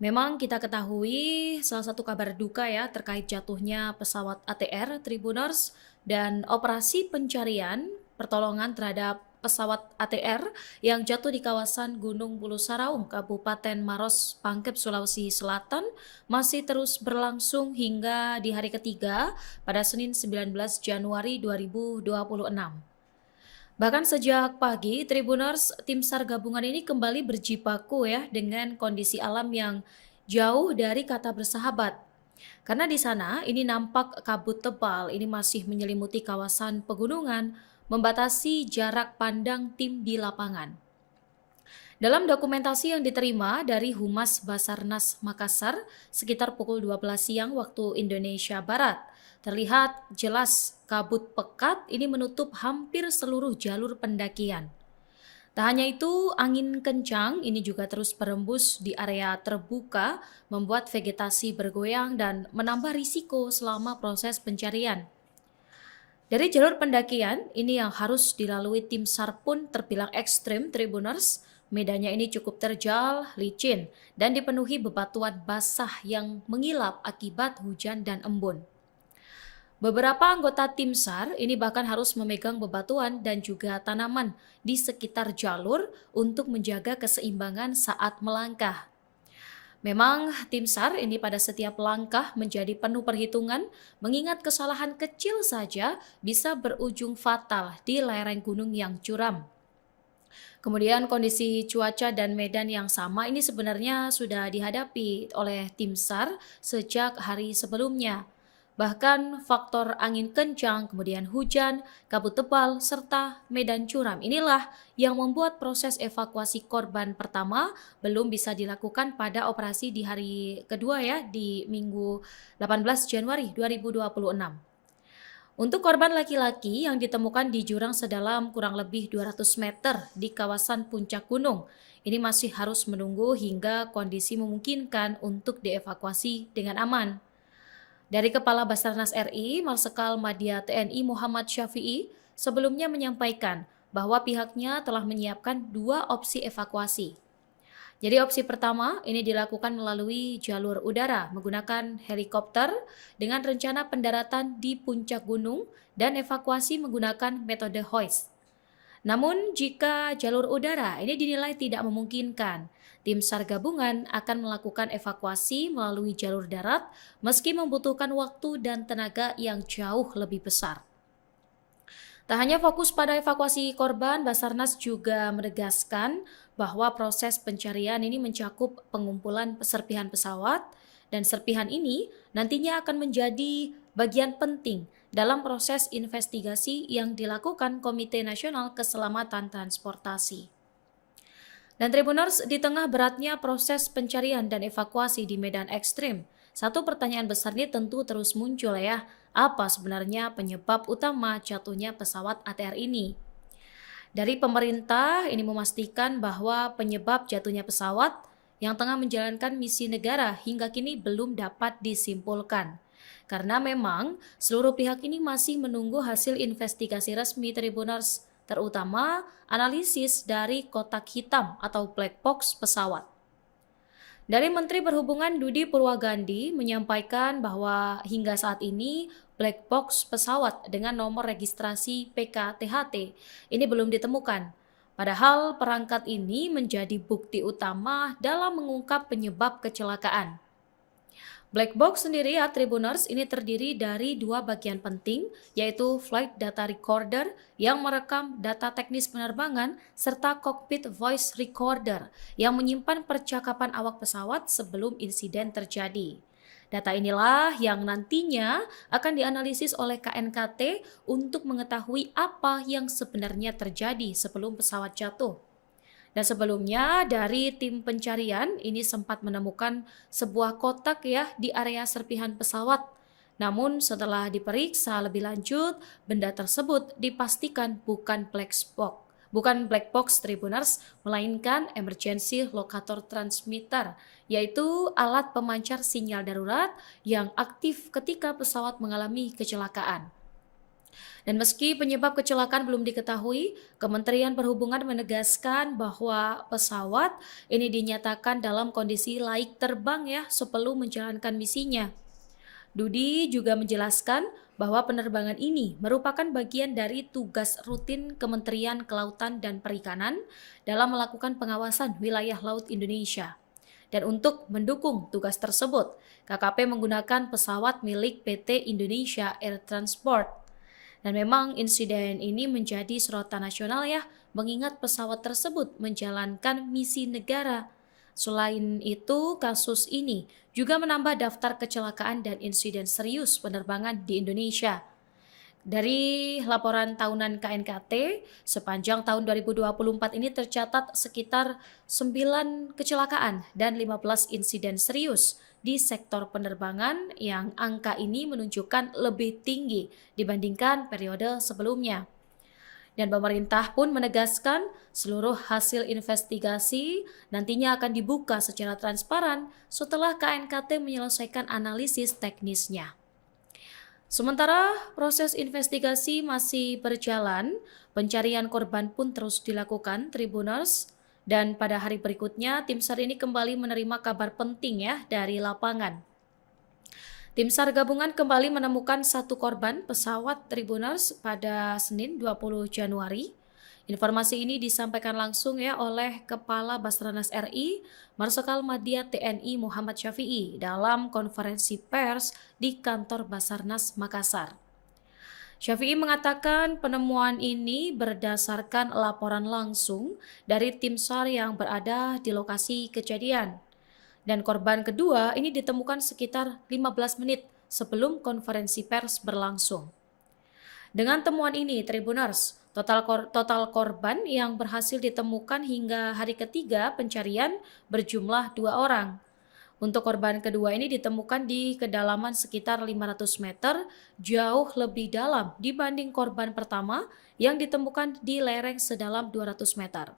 Memang kita ketahui salah satu kabar duka ya terkait jatuhnya pesawat ATR Tribuners dan operasi pencarian pertolongan terhadap pesawat ATR yang jatuh di kawasan Gunung Bulu Saraung, Kabupaten Maros, Pangkep, Sulawesi Selatan masih terus berlangsung hingga di hari ketiga pada Senin 19 Januari 2026. Bahkan sejak pagi, Tribuners tim SAR gabungan ini kembali berjibaku ya dengan kondisi alam yang jauh dari kata bersahabat. Karena di sana ini nampak kabut tebal ini masih menyelimuti kawasan pegunungan, membatasi jarak pandang tim di lapangan. Dalam dokumentasi yang diterima dari Humas Basarnas Makassar sekitar pukul 12 siang waktu Indonesia Barat, terlihat jelas kabut pekat ini menutup hampir seluruh jalur pendakian. Tak hanya itu, angin kencang ini juga terus berembus di area terbuka, membuat vegetasi bergoyang dan menambah risiko selama proses pencarian. Dari jalur pendakian, ini yang harus dilalui tim SAR pun terbilang ekstrim Tribuners. Medannya ini cukup terjal, licin, dan dipenuhi bebatuan basah yang mengilap akibat hujan dan embun. Beberapa anggota tim SAR ini bahkan harus memegang bebatuan dan juga tanaman di sekitar jalur untuk menjaga keseimbangan saat melangkah. Memang tim SAR ini pada setiap langkah menjadi penuh perhitungan, mengingat kesalahan kecil saja bisa berujung fatal di lereng gunung yang curam. Kemudian kondisi cuaca dan medan yang sama ini sebenarnya sudah dihadapi oleh tim SAR sejak hari sebelumnya. Bahkan faktor angin kencang, kemudian hujan, kabut tebal, serta medan curam inilah yang membuat proses evakuasi korban pertama belum bisa dilakukan pada operasi di hari kedua ya di Minggu 18 Januari 2026. Untuk korban laki-laki yang ditemukan di jurang sedalam kurang lebih 200 meter di kawasan puncak gunung, ini masih harus menunggu hingga kondisi memungkinkan untuk dievakuasi dengan aman. Dari Kepala Basarnas RI, Marsikal Madya TNI Muhammad Syafi'i, sebelumnya menyampaikan bahwa pihaknya telah menyiapkan dua opsi evakuasi. Jadi opsi pertama ini dilakukan melalui jalur udara menggunakan helikopter dengan rencana pendaratan di puncak gunung dan evakuasi menggunakan metode hoist. Namun jika jalur udara ini dinilai tidak memungkinkan, tim SAR gabungan akan melakukan evakuasi melalui jalur darat meski membutuhkan waktu dan tenaga yang jauh lebih besar. Tak hanya fokus pada evakuasi korban, Basarnas juga menegaskan bahwa proses pencarian ini mencakup pengumpulan serpihan pesawat dan serpihan ini nantinya akan menjadi bagian penting dalam proses investigasi yang dilakukan Komite Nasional Keselamatan Transportasi. Dan Tribuners, di tengah beratnya proses pencarian dan evakuasi di medan ekstrim, satu pertanyaan besar ini tentu terus muncul ya, apa sebenarnya penyebab utama jatuhnya pesawat ATR ini? Dari pemerintah ini memastikan bahwa penyebab jatuhnya pesawat yang tengah menjalankan misi negara hingga kini belum dapat disimpulkan. Karena memang seluruh pihak ini masih menunggu hasil investigasi resmi Tribuners, terutama analisis dari kotak hitam atau black box pesawat. Dari Menteri Perhubungan Budi Purwagandi menyampaikan bahwa hingga saat ini black box pesawat dengan nomor registrasi PKTHT ini belum ditemukan. Padahal perangkat ini menjadi bukti utama dalam mengungkap penyebab kecelakaan. Black box sendiri ya Tribuners ini terdiri dari dua bagian penting, yaitu flight data recorder yang merekam data teknis penerbangan serta cockpit voice recorder yang menyimpan percakapan awak pesawat sebelum insiden terjadi. Data inilah yang nantinya akan dianalisis oleh KNKT untuk mengetahui apa yang sebenarnya terjadi sebelum pesawat jatuh. Dan sebelumnya dari tim pencarian ini sempat menemukan sebuah kotak ya di area serpihan pesawat. Namun setelah diperiksa lebih lanjut, benda tersebut dipastikan bukan black box Tribuners, melainkan emergency locator transmitter, yaitu alat pemancar sinyal darurat yang aktif ketika pesawat mengalami kecelakaan. Dan meski penyebab kecelakaan belum diketahui, Kementerian Perhubungan menegaskan bahwa pesawat ini dinyatakan dalam kondisi layak terbang ya sebelum menjalankan misinya. Dudi juga menjelaskan bahwa penerbangan ini merupakan bagian dari tugas rutin Kementerian Kelautan dan Perikanan dalam melakukan pengawasan wilayah laut Indonesia. Dan untuk mendukung tugas tersebut, KKP menggunakan pesawat milik PT Indonesia Air Transport. Dan memang insiden ini menjadi sorotan nasional ya, mengingat pesawat tersebut menjalankan misi negara. Selain itu, kasus ini juga menambah daftar kecelakaan dan insiden serius penerbangan di Indonesia. Dari laporan tahunan KNKT, sepanjang tahun 2024 ini tercatat sekitar 9 kecelakaan dan 15 insiden serius di sektor penerbangan yang angka ini menunjukkan lebih tinggi dibandingkan periode sebelumnya. Dan pemerintah pun menegaskan seluruh hasil investigasi nantinya akan dibuka secara transparan setelah KNKT menyelesaikan analisis teknisnya. Sementara proses investigasi masih berjalan, pencarian korban pun terus dilakukan Tribuners, dan pada hari berikutnya tim SAR ini kembali menerima kabar penting ya dari lapangan. Tim SAR gabungan kembali menemukan satu korban pesawat Tribuners pada Senin 20 Januari. Informasi ini disampaikan langsung ya oleh Kepala Basarnas RI, Marsikal Madya TNI Muhammad Syafi'i dalam konferensi pers di kantor Basarnas Makassar. Syafi'i mengatakan penemuan ini berdasarkan laporan langsung dari tim SAR yang berada di lokasi kejadian. Dan korban kedua ini ditemukan sekitar 15 menit sebelum konferensi pers berlangsung. Dengan temuan ini, Tribuners, total korban yang berhasil ditemukan hingga hari ketiga pencarian berjumlah 2 orang. Untuk korban kedua ini ditemukan di kedalaman sekitar 500 meter, jauh lebih dalam dibanding korban pertama yang ditemukan di lereng sedalam 200 meter.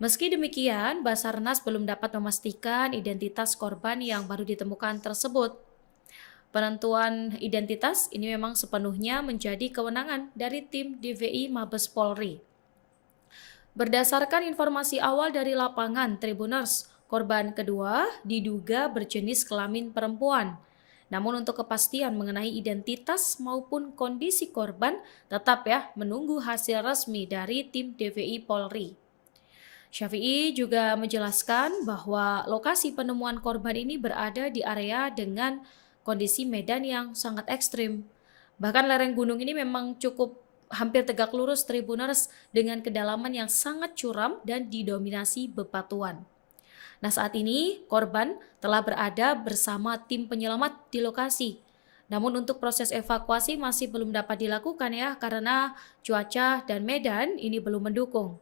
Meski demikian, Basarnas belum dapat memastikan identitas korban yang baru ditemukan tersebut. Penentuan identitas ini memang sepenuhnya menjadi kewenangan dari tim DVI Mabes Polri. Berdasarkan informasi awal dari lapangan Tribuners, korban kedua diduga berjenis kelamin perempuan. Namun untuk kepastian mengenai identitas maupun kondisi korban tetap ya menunggu hasil resmi dari tim DVI Polri. Syafi'i juga menjelaskan bahwa lokasi penemuan korban ini berada di area dengan kondisi medan yang sangat ekstrim. Bahkan lereng gunung ini memang cukup hampir tegak lurus Tribuners dengan kedalaman yang sangat curam dan didominasi bebatuan. Nah, saat ini korban telah berada bersama tim penyelamat di lokasi. Namun untuk proses evakuasi masih belum dapat dilakukan ya karena cuaca dan medan ini belum mendukung.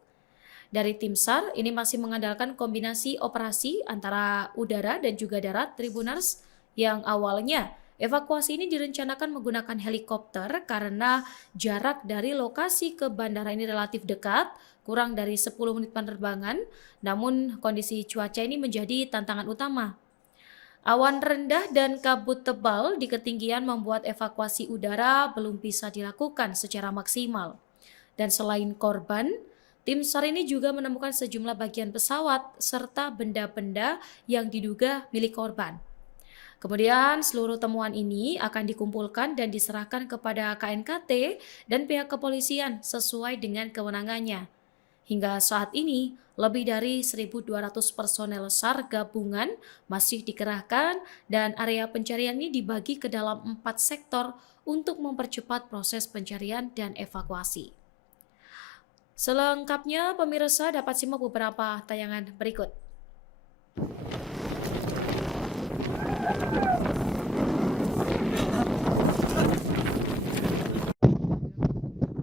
Dari tim SAR ini masih mengandalkan kombinasi operasi antara udara dan juga darat Tribuners yang awalnya evakuasi ini direncanakan menggunakan helikopter karena jarak dari lokasi ke bandara ini relatif dekat, kurang dari 10 menit penerbangan, namun kondisi cuaca ini menjadi tantangan utama. Awan rendah dan kabut tebal di ketinggian membuat evakuasi udara belum bisa dilakukan secara maksimal. Dan selain korban, tim SAR ini juga menemukan sejumlah bagian pesawat serta benda-benda yang diduga milik korban. Kemudian seluruh temuan ini akan dikumpulkan dan diserahkan kepada KNKT dan pihak kepolisian sesuai dengan kewenangannya. Hingga saat ini, lebih dari 1.200 personel SAR gabungan masih dikerahkan dan area pencarian ini dibagi ke dalam 4 sektor untuk mempercepat proses pencarian dan evakuasi. Selengkapnya, pemirsa dapat simak beberapa tayangan berikut.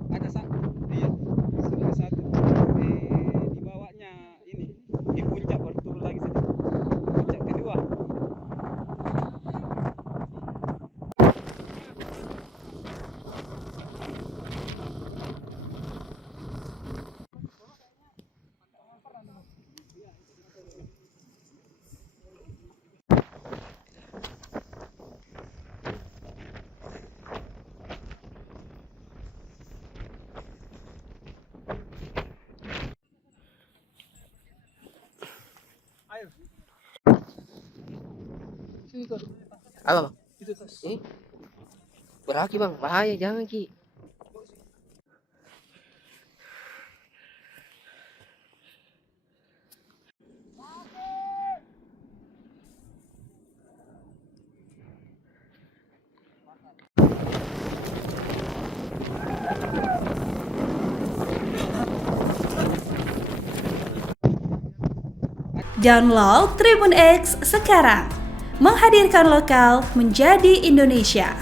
Ada satu, iya, salah satu dibawanya ini di puncak baru turun lagi sini. Puncak kedua. Apa bang? Ini beraki bang, bahaya jangan ki. Download Tribun X sekarang, menghadirkan lokal menjadi Indonesia.